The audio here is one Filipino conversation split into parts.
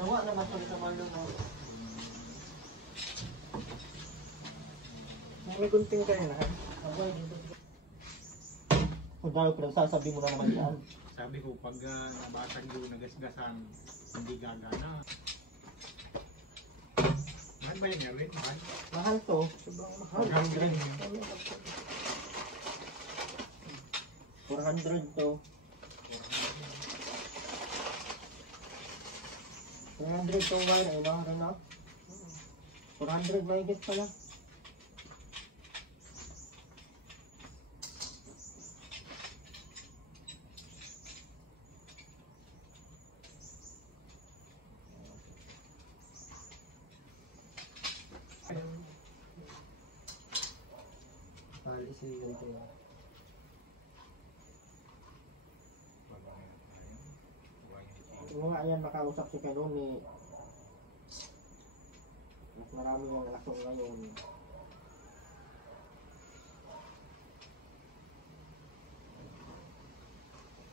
Nawa naman sa sa Marlon na. May gunting kayo na. Abay, dito. Kung dahil pinagsasabi mo na naman yan. Sabi ko, pag nabasag yung nagasgasan, hindi gagana. Mahal ba yung Erwin? Mahal? Mahal to. Sobrang mahal. 400 to. 300 to wire. Ay, baka na. 400 mahigit pala. Palisigan ko yan. Kung nga yan makausap si Kanuni, mas marami yung lasong ngayon.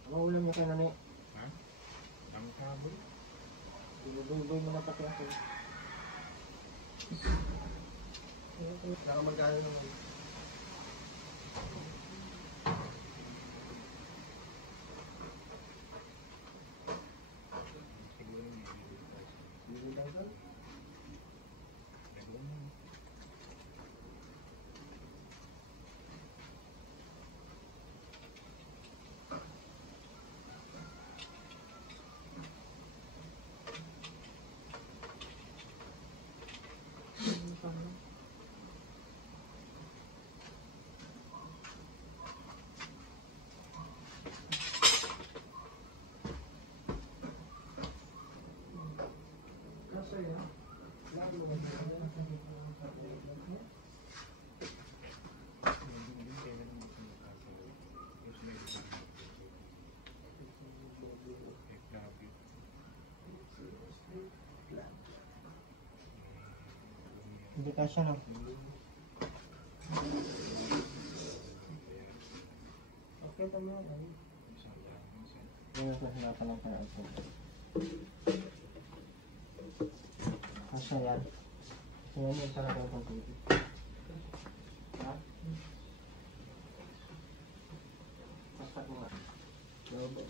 Ano ulam niya Kanuni? Ha? Ang kaboy? Binubuy mo na pati ako. Saka magkano naman. Hindi ka siya, no? Okay, tama. Yung nahirapan lang kaya ito. Kasya yan. Kasi yan yung talaga yung pag-ibig. Ha? Pastak mo nga. Lobo.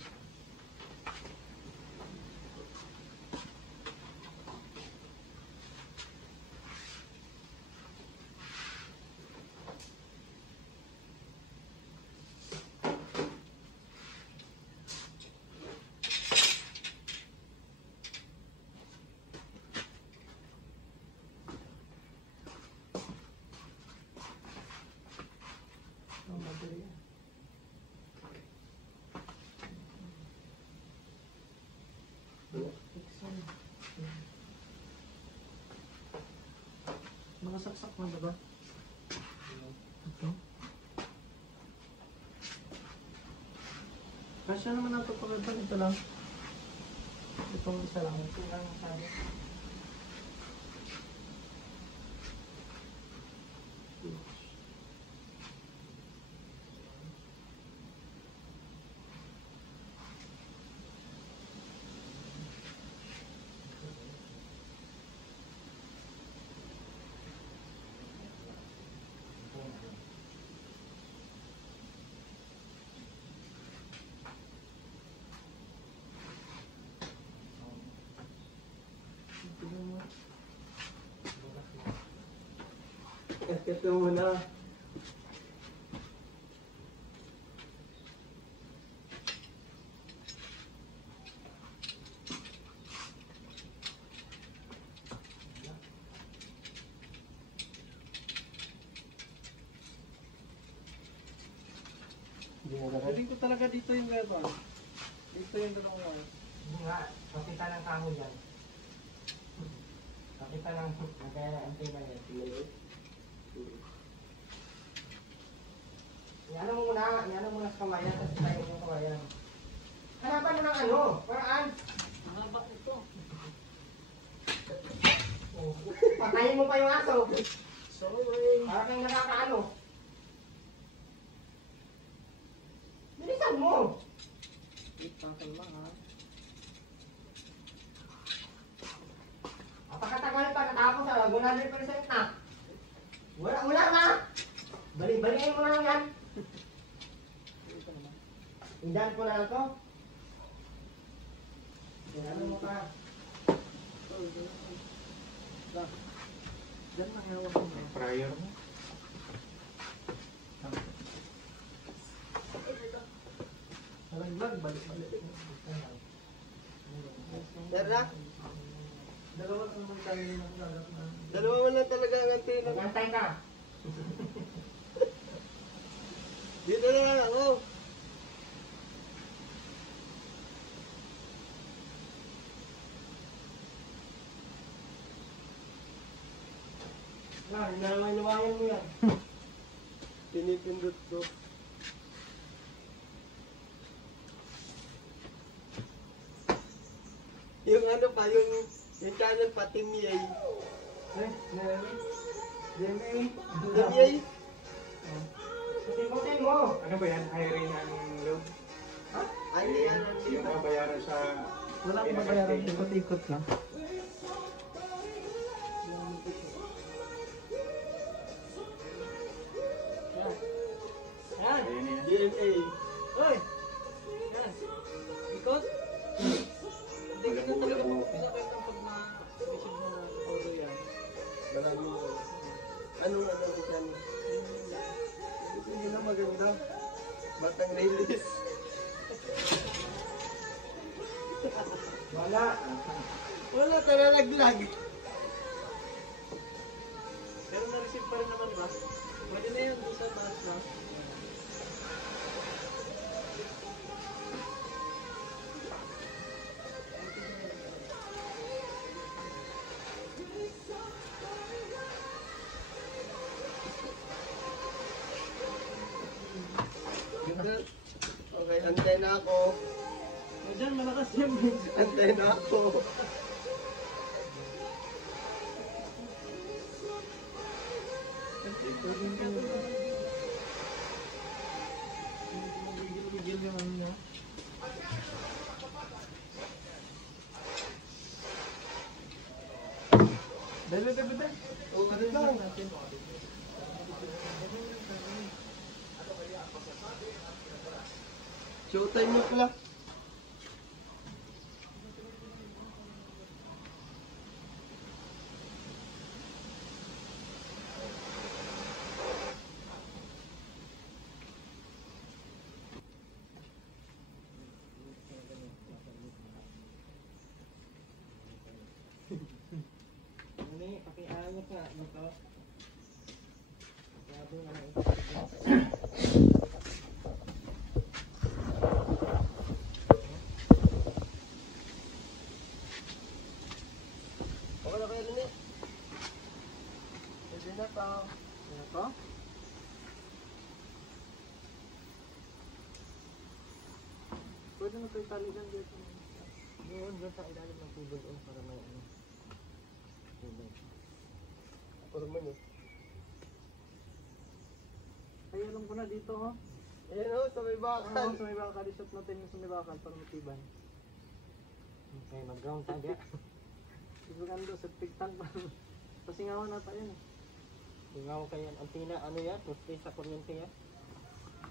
Nakasaksak mo ba? Ito. Kasya naman ang pagpapagpag. Ito lang. Itong isa lang. Ito lang sabi. Ito muna. Pwedeng ko talaga dito yung gaba. Dito yung dalawang wala. Hindi nga. Pakita ng kahoy yan. Pakita ng nag-antay na yan. Iyan mo muna sa kamayan, tapos tayo mo yung kamayan. Hanapan mo ng ano? Paraan? Mahaba ito. Oh, patayin mo pa yung aso. Sorry. Para kang nakakaano. Bilisan mo! Ipakal lang ha. 200 pa rin sa'yo na. Wala na. Balik-balikin mo lang yan. Indan ko na ito. Ano mo ka? Diyan lang hawak mo. Yung fryer mo. Nalaglag, balik-balik. Tara. Dalawa lang naman tayo ng naglagat na. Dalawa mo lang talaga ang antena. Magantay ka. Dito na lang ako. Nalawayan mo yan. Pinipindot ko. Yung ano pa, yung channel pa, Team Yay. Jimmy. Team Yay? Putin mo. Ano ba yan? Hiring ang load? Ay, yan ang Yung nakabayaran sa... Wala akong mabayaran, ikot-ikot lang. Yan. Ayan yan. DMA. Hoy! Yan. Ikot? Hindi ko na talaga pinakita pag na-message mo na auto yan. Marami mo. Anong yan? Hindi na maganda. Batang release. Wala. Wala, talalaglag. Pero na-receive pa rin naman ba? Pwede na yan doon sa taas na. Okay, antay na ako. Diyan, malakas yan. Antay na ako. Gigil yung ano niya. Dali. Oo, ano lang. Showtime mo pala. Ini pakai air ka. Ito. Grabe naman ito. Okay na kayo rin eh. Pwede na pa. Ano to? Pwede na kayo taligan dito. Doon sa ilalim ng tubig para may ano. Tubig. Ako naman eh. Ay, alam ko na dito, ha? Ayan o, sa may bakal. Oo, sa may bakal. Isot natin yung sa may bakal para matibay. Okay, mag-ground tayo. Ibigando sa tigtan pa. Pasingawan na tayo. Tingaw kayo. Ang tina, ano yan? Puste sa kuryente yan.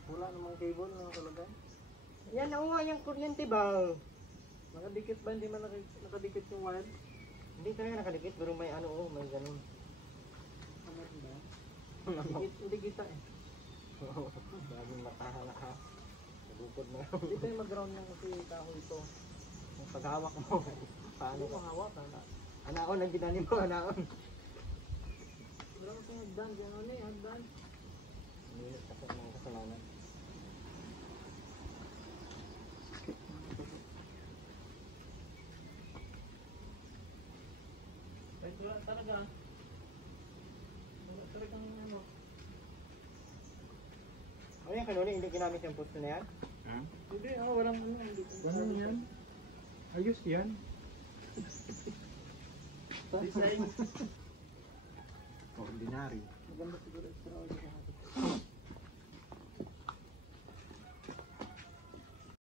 Wala namang cable na nakalagay. Yan, ako nga yung kuryente ba? Nakadikit ba? Hindi man nakadikit yung wire? Hindi talaga nakadikit, pero may ano, oh, may ganun. Ano ba? Hindi kita eh. Bagong matahala ha. Nagukod na. Dito yung mag-ground ng kasi tao ito. Yung paghawak mo. Paano Ano ka? ko hawak? Anaon, ang ginanin mo, anaon. Ground sa hagdan. Gano'n eh, hagdan. Hindi, kasi mga kasalanan. Ay, wala talaga. Wala talagang ano. Ano yan, kanuni, hindi ginamit yung posto na yan? Ha? Hindi, walang ano. Hindi ko Ganun yan. Ayos yan. Design. Ordinary. Maganda siguro extra order sa akin.